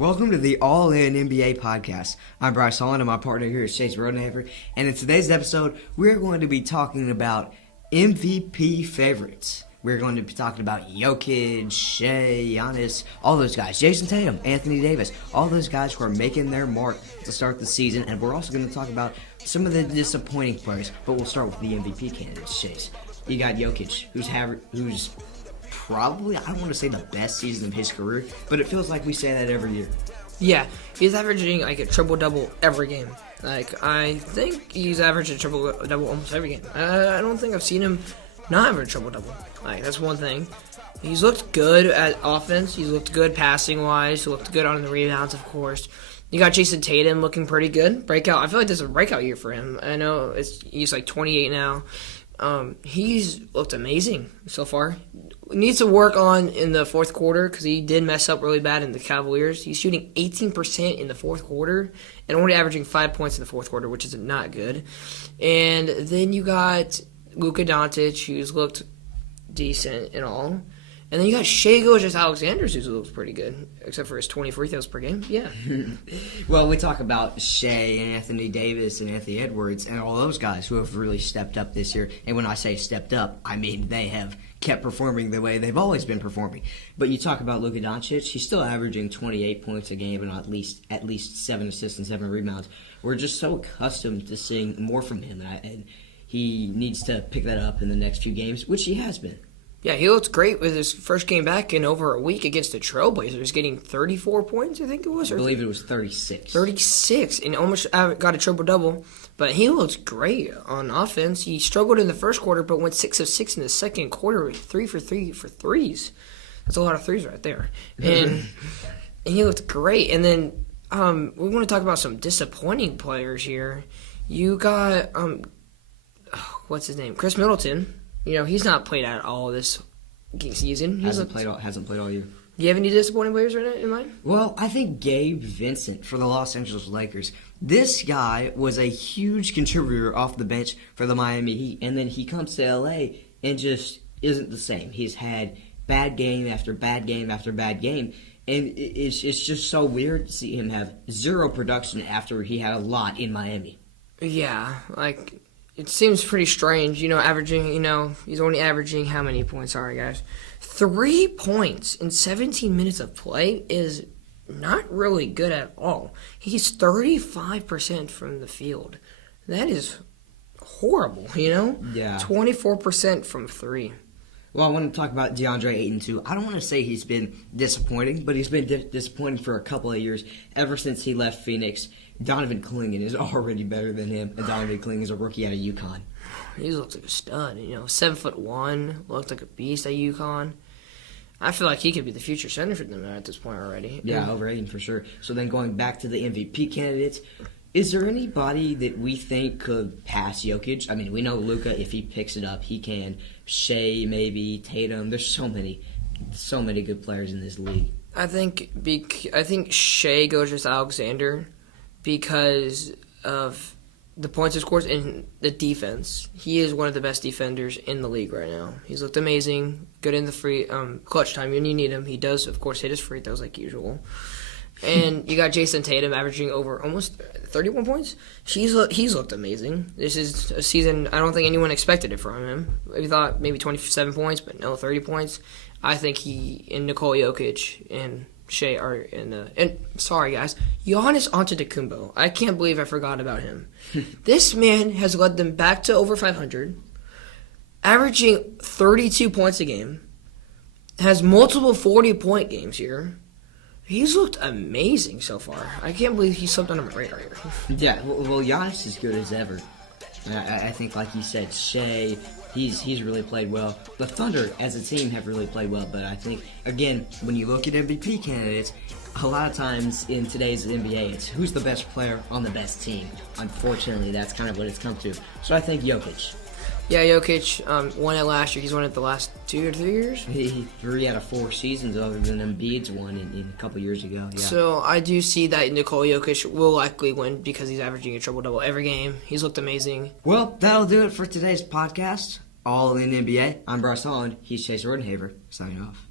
Welcome to the All In NBA podcast. I'm Bryce Holland and my partner here is Chase Rodenhaver. And in today's episode, we're going to be talking about MVP favorites. We're going to be talking about Jokic, Shea, Giannis, all those guys. Jason Tatum, Anthony Davis, all those guys who are making their mark to start the season. And we're also going to talk about some of the disappointing players. But we'll start with the MVP candidates, Chase. You got Jokic, who's probably, I don't want to say the best season of his career, but it feels like we say that every year. Yeah, he's averaging like a triple-double every game. Like, I think he's averaging a triple-double almost every game. I don't think I've seen him not average a triple-double. Like, that's one thing. He's looked good at offense. He's looked good passing-wise. He looked good on the rebounds, of course. You got Jason Tatum looking pretty good. Breakout. I feel like this is a breakout year for him. I know he's like 28 now. He's looked amazing so far. Needs to work on in the fourth quarter because he did mess up really bad in the Cavaliers. He's shooting 18% in the fourth quarter and only averaging 5 points in the fourth quarter, which is not good. And then you got Luka Doncic, who's looked decent and all. And then you got Shai Gilgeous-Alexander, who looks pretty good, except for his 20 free throws per game. Yeah. Well, we talk about Shea and Anthony Davis and Anthony Edwards and all those guys who have really stepped up this year. And when I say stepped up, I mean they have kept performing the way they've always been performing. But you talk about Luka Doncic, he's still averaging 28 points a game and at least 7 assists and 7 rebounds. We're just so accustomed to seeing more from him, and he needs to pick that up in the next few games, which he has been. Yeah, he looked great with his first game back in over a week against the Trailblazers, getting 34 points, I think it was. I believe it was 36. 36, and almost got a triple-double. But he looked great on offense. He struggled in the first quarter, but went 6 of 6 in the second quarter with 3 for 3 for threes. That's a lot of threes right there. And he looked great. And then we want to talk about some disappointing players here. You got, what's his name? Chris Middleton. You know, he's not played at all this season. Hasn't played all year. Do you have any disappointing players in mind? Well, I think Gabe Vincent for the Los Angeles Lakers. This guy was a huge contributor off the bench for the Miami Heat, and then he comes to L.A. and just isn't the same. He's had bad game after bad game after bad game, and it's just so weird to see him have zero production after he had a lot in Miami. Yeah, like, it seems pretty strange, he's only averaging how many points? Sorry, guys. 3 points in 17 minutes of play is not really good at all. He's 35% from the field. That is horrible, Yeah. 24% from 3. Well, I want to talk about DeAndre Ayton, too. I don't want to say he's been disappointing, but he's been disappointing for a couple of years. Ever since he left Phoenix, Donovan Clingan is already better than him, and Donovan Clingan is a rookie out of UConn. He looks like a stud, 7'1", looked like a beast at UConn. I feel like he could be the future center for them at this point already. Yeah, over Ayton for sure. So then going back to the MVP candidates, is there anybody that we think could pass Jokic? I mean, we know Luka, if he picks it up, he can. Shea, maybe, Tatum. There's so many good players in this league. I think Shai Gilgeous-Alexander, because of the points he scores and the defense. He is one of the best defenders in the league right now. He's looked amazing, good in the free clutch time when you need him. He does, of course, hit his free throws like usual. And you got Jason Tatum averaging over almost 31 points. He's looked amazing. This is a season I don't think anyone expected it from him. We thought maybe 27 points, but no, 30 points. I think he and Nikola Jokic and Shea are in the... And sorry, guys. Giannis Antetokounmpo. I can't believe I forgot about him. This man has led them back to over 500, averaging 32 points a game, has multiple 40-point games here. He's looked amazing so far. I can't believe he slipped under my radar here. Yeah, well, Giannis is good as ever. I think, like you said, Shea, he's really played well. The Thunder, as a team, have really played well. But I think, again, when you look at MVP candidates, a lot of times in today's NBA, it's who's the best player on the best team. Unfortunately, that's kind of what it's come to. So I think Jokic. Yeah, Jokic won it last year. He's won it the last 2 or 3 years. He 3 out of 4 seasons other than Embiid's one in a couple years ago. Yeah. So I do see that Nikola Jokic will likely win because he's averaging a triple-double every game. He's looked amazing. Well, that'll do it for today's podcast. All in NBA. I'm Bryce Holland. He's Chase Rodenhaver. Signing off.